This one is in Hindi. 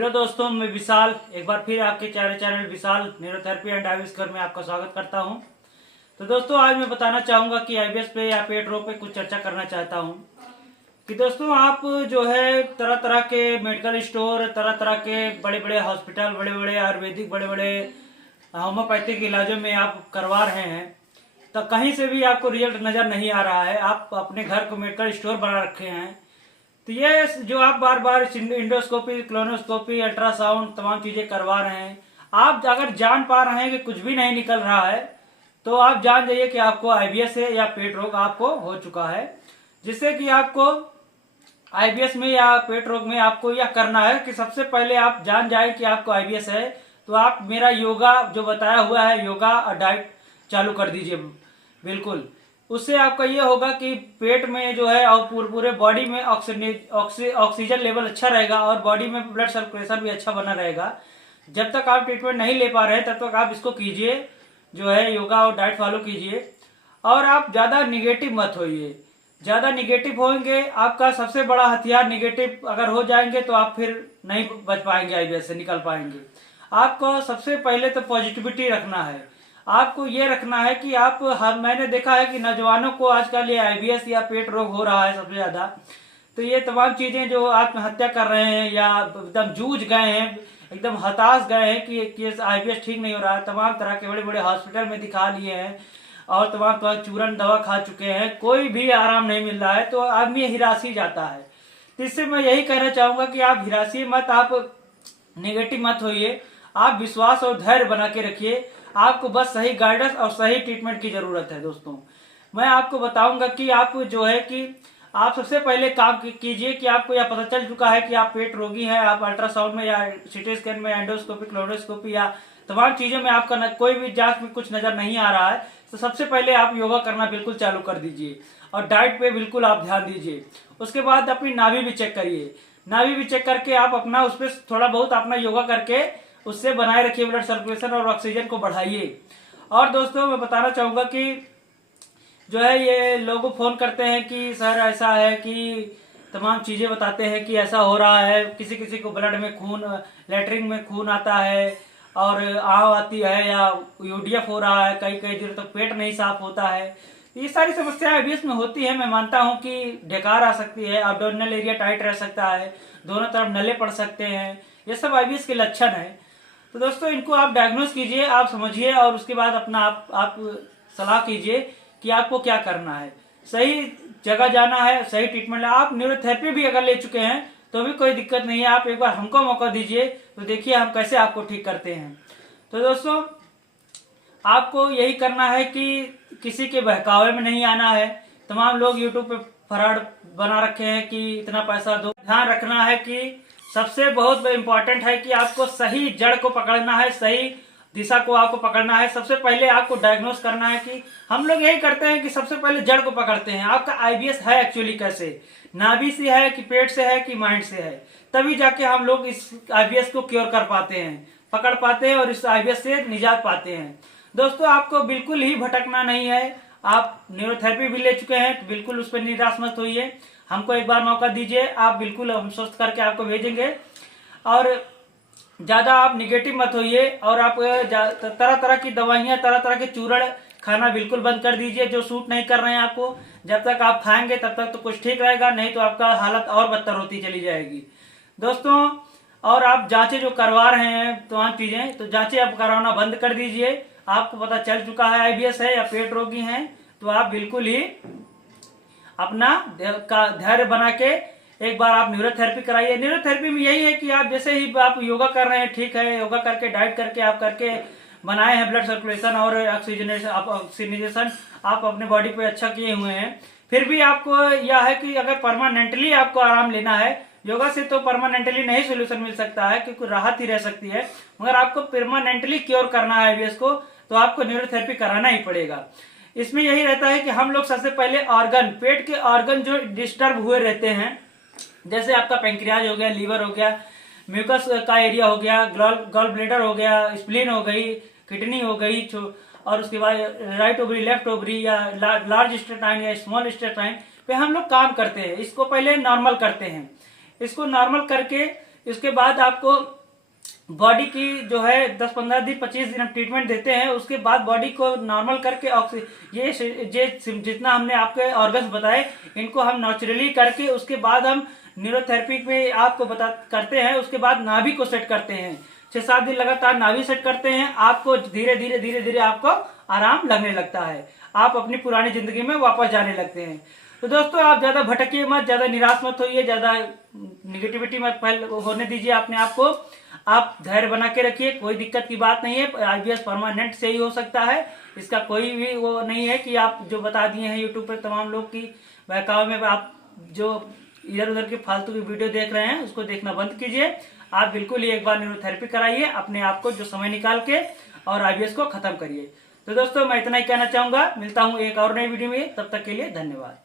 हेलो दोस्तों, मैं विशाल एक बार फिर आपके channel Vishal neurotherapy and IBS घर में आपका स्वागत करता हूं। तो दोस्तों, आज मैं बताना चाहूँगा कि आईबीएस पे या पेट रोग पे कुछ चर्चा करना चाहता हूं कि दोस्तों आप जो है तरह तरह के मेडिकल स्टोर, तरह तरह के बड़े बड़े हॉस्पिटल, बड़े बड़े आयुर्वेदिक, बड़े बड़े होम्योपैथिक इलाजों में आप करवा रहे हैं, तो कहीं से भी आपको रिजल्ट नज़र नहीं आ रहा है। आप अपने घर को मेडिकल स्टोर बना रखे हैं। तो ये जो आप बार बार इंडोस्कोपी, क्लोनोस्कोपी, अल्ट्रासाउंड तमाम चीजें करवा रहे हैं, आप अगर जान पा रहे हैं कि कुछ भी नहीं निकल रहा है, तो आप जान जाइए कि आपको आईबीएस है या पेट रोग आपको हो चुका है। जिससे कि आपको आईबीएस में या पेट रोग में आपको यह करना है कि सबसे पहले आप जान जाए कि आपको आईबीएस है, तो आप मेरा योगा जो बताया हुआ है, योगा और डाइट चालू कर दीजिए बिल्कुल। उससे आपका ये होगा कि पेट में जो है और पूरे बॉडी में ऑक्सीजन लेवल अच्छा रहेगा और बॉडी में ब्लड सर्कुलेशन भी अच्छा बना रहेगा। जब तक आप ट्रीटमेंट नहीं ले पा रहे हैं तब तक आप इसको कीजिए, जो है योगा और डाइट फॉलो कीजिए। और आप ज़्यादा निगेटिव मत होइए। ज़्यादा निगेटिव होंगे, आपका सबसे बड़ा हथियार निगेटिव अगर हो जाएंगे तो आप फिर नहीं बच पाएंगे, आईबीएस से निकल पाएंगे। आपको सबसे पहले तो पॉजिटिविटी रखना है। आपको ये रखना है कि मैंने देखा है कि नौजवानों को आजकल ये आईबीएस या पेट रोग हो रहा है सबसे ज्यादा। तो ये तमाम चीजें जो आत्महत्या कर रहे हैं या एकदम जूझ गए हैं, एकदम हताश गए हैं कि आईबीएस ठीक नहीं हो रहा है, तमाम तरह के बड़े बड़े हॉस्पिटल में दिखा लिए हैं और तमाम तरह चूरन दवा खा चुके हैं, कोई भी आराम नहीं मिल रहा है, तो आदमी हिरासी जाता है। तो इससे मैं यही कहना चाहूंगा कि आप हिरासी मत, आप नेगेटिव मत होइए। आप विश्वास और धैर्य बना के रखिए। आपको बस सही गाइडेंस और सही ट्रीटमेंट की जरूरत है। दोस्तों, मैं आपको बताऊंगा कि आप जो है कि आप सबसे पहले काम कीजिए कि आपको यह पता चल चुका है कि आप पेट रोगी हैं। आप अल्ट्रासाउंड में या सीटी स्कैन में, एंडोस्कोपी, क्लोनोस्कोपी या तमाम चीजों में आपका कोई भी जांच में कुछ नजर नहीं आ रहा है, तो सबसे पहले आप योगा करना बिल्कुल चालू कर दीजिए और डाइट पे बिल्कुल आप ध्यान दीजिए। उसके बाद अपनी नाभि भी चेक करिए। नाभि भी चेक करके आप अपना उस पर थोड़ा बहुत अपना योगा करके उससे बनाए रखिए ब्लड सर्कुलेशन और ऑक्सीजन को बढ़ाइए। और दोस्तों, मैं बताना चाहूंगा कि जो है ये लोग फोन करते हैं कि सर ऐसा है, कि तमाम चीजें बताते हैं कि ऐसा हो रहा है, किसी किसी को ब्लड में खून, लेटरिन में खून आता है और आव आती है या यूडीएफ हो रहा है, कई कई दिनों तक पेट नहीं साफ होता है। ये सारी समस्याएं आईबीएस में होती है। मैं मानता हूं कि ढकार आ सकती है, एब्डोमिनल एरिया टाइट रह सकता है, दोनों तरफ नले पड़ सकते हैं, ये सब आईबीएस के लक्षण है। तो दोस्तों, इनको आप डायग्नोस कीजिए, आप समझिए और उसके बाद अपना आप सलाह कीजिए कि आपको क्या करना है। सही जगह जाना है, सही ट्रीटमेंट। आप न्यूरोथेरेपी भी अगर ले चुके हैं तो भी कोई दिक्कत नहीं है, आप एक बार हमको मौका दीजिए तो देखिए हम कैसे आपको ठीक करते हैं। तो दोस्तों, आपको यही करना है कि किसी के बहकावे में नहीं आना है। तमाम लोग यूट्यूब पे फराड बना रखे हैं कि इतना पैसा दो। ध्यान रखना है कि सबसे बहुत इम्पोर्टेंट है कि आपको सही जड़ को पकड़ना है, सही दिशा को आपको पकड़ना है। सबसे पहले आपको डायग्नोस करना है कि हम लोग यही करते हैं कि सबसे पहले जड़ को पकड़ते हैं। आपका आईबीएस है एक्चुअली कैसे, नाभि से है कि पेट से है कि माइंड से है, तभी जाके हम लोग इस आईबीएस को क्योर कर पाते हैं, पकड़ पाते हैं और इस आईबीएस से निजात पाते हैं। दोस्तों, आपको बिल्कुल ही भटकना नहीं है। आप न्यूरोथेरेपी भी ले चुके हैं तो बिल्कुल उस पर निराश मत होइए। हमको एक बार मौका दीजिए, आप बिल्कुल हम स्वस्थ करके आपको भेजेंगे। और ज्यादा आप निगेटिव मत होइए और आप तरह तरह की दवाइयां, तरह तरह के चूर्ण खाना बिल्कुल बंद कर दीजिए जो सूट नहीं कर रहे हैं आपको। जब तक आप खाएंगे तब तक तो कुछ ठीक रहेगा, नहीं तो आपका हालत और बदतर होती चली जाएगी। दोस्तों, और आप जांचें जो करवा रहे हैं तमाम चीजें, तो जांचें आप करवाना बंद कर दीजिए। आपको पता चल चुका है आईबीएस है या पेट रोगी हैं, तो आप बिल्कुल ही अपना धैर्य बना के एक बार आप न्यूरोथेरेपी कराइए। न्यूरोथेरेपी में यही है कि आप जैसे ही आप योगा कर रहे हैं, ठीक है, योगा करके डाइट करके आप करके बनाए हैं ब्लड सर्कुलेशन और ऑक्सीजनेशन आप अपने बॉडी पे अच्छा किए हुए हैं, फिर भी आपको यह है कि अगर परमानेंटली आपको आराम लेना है, योगा से तो परमानेंटली नहीं सोल्यूशन मिल सकता है क्योंकि राहत ही रह सकती है, मगर आपको परमानेंटली क्योर करना है आईबीएस को, तो आपको न्यूरोथेरेपी कराना ही पड़ेगा। इसमें यही रहता है कि हम लोग सबसे पहले ऑर्गन, पेट के ऑर्गन जो डिस्टर्ब हुए रहते हैं, जैसे आपका पैंक्रियाज हो गया, लीवर हो गया, म्यूकस का एरिया हो गया, गॉल ब्लेडर हो गया, स्प्लीन हो गई, किडनी हो गई, और उसके बाद राइट ओवरी, लेफ्ट ओवरी या लार्ज इंटेस्टाइन या स्मॉल इंटेस्टाइन पे हम लोग काम करते हैं। इसको पहले नॉर्मल करते हैं। इसको नॉर्मल करके इसके बाद आपको बॉडी की जो है 10-15 दिन 25 दिन हम ट्रीटमेंट देते हैं। उसके बाद बॉडी को नॉर्मल करके ये जितना हमने आपके ऑर्गन्स बताए इनको हम नेचुरली करके उसके बाद हम न्यूरोथेरेपी पे आपको करते हैं। उसके बाद नाभि को सेट करते हैं, 6-7 दिन लगातार नाभि सेट करते हैं। आपको धीरे धीरे आपको आराम लगने लगता है, आप अपनी पुरानी जिंदगी में वापस जाने लगते हैं। तो दोस्तों आप ज्यादा भटकिए मत, ज्यादा निराश मत होइए, ज्यादा निगेटिविटी मत होने दीजिए अपने आप को। आप धैर्य बना के रखिए, कोई दिक्कत की बात नहीं है। आईबीएस परमानेंट से ही हो सकता है, इसका कोई भी वो नहीं है कि आप जो बता दिए हैं यूट्यूब पर तमाम लोग की बहकावे में आप जो इधर उधर के फालतू की वीडियो देख रहे हैं उसको देखना बंद कीजिए। आप बिल्कुल ही एक बार न्यूरोथेरेपी कराइए अपने आप को, जो समय निकाल के, और आईबीएस को खत्म करिए। तो दोस्तों मैं इतना ही कहना चाहूंगा, मिलता हूं एक और नई वीडियो में, तब तक के लिए धन्यवाद।